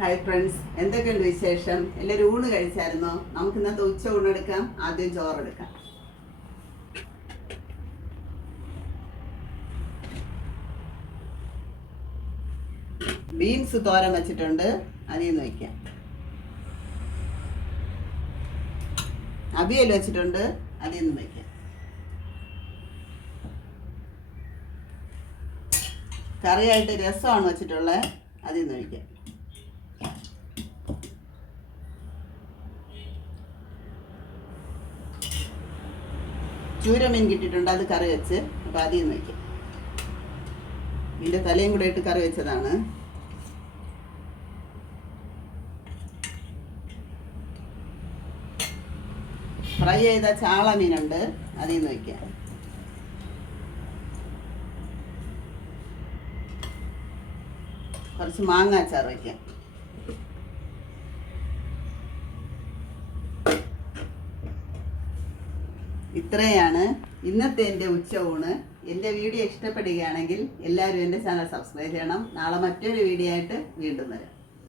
Hi friends, എന്തൊക്കെയുണ്ട് വിശേഷം? എല്ലാവരും ഊണ് കഴിച്ചായിരുന്നോ? നമുക്ക് ഇന്നത്തെ ഉച്ച ഊണെടുക്കാം. ആദ്യം ചോറെടുക്കാം. ബീൻസ് തോരൻ വെച്ചിട്ടുണ്ട്, അതിൽ നിന്ന് വയ്ക്കാം. അവിയൽ വെച്ചിട്ടുണ്ട്, അതിൽ നിന്ന് വയ്ക്കാം. കറിയായിട്ട് രസമാണ് വെച്ചിട്ടുള്ളത്, അതിൽ നിന്ന് വയ്ക്കാം. ചൂരമീൻ കിട്ടിയിട്ടുണ്ട്, അത് കറി വെച്ച്. അപ്പോൾ അതിൽ നിന്ന് വയ്ക്കാം. ഇതിൻ്റെ തലയും കൂടെ ഇട്ട് കറി വെച്ചതാണ്. ഫ്രൈ ചെയ്ത ചാള മീനുണ്ട്, അതിൽ നിന്ന് വയ്ക്കാം. കുറച്ച് മാങ്ങാച്ചാർ വയ്ക്കാം. ഇത്രയാണ് ഇന്നത്തെ എൻ്റെ ഉച്ച ഊണ്. എൻ്റെ വീഡിയോ ഇഷ്ടപ്പെടുകയാണെങ്കിൽ എല്ലാവരും എൻ്റെ ചാനൽ സബ്സ്ക്രൈബ് ചെയ്യണം. നാളെ മറ്റൊരു വീഡിയോ ആയിട്ട് വീണ്ടും വരാം.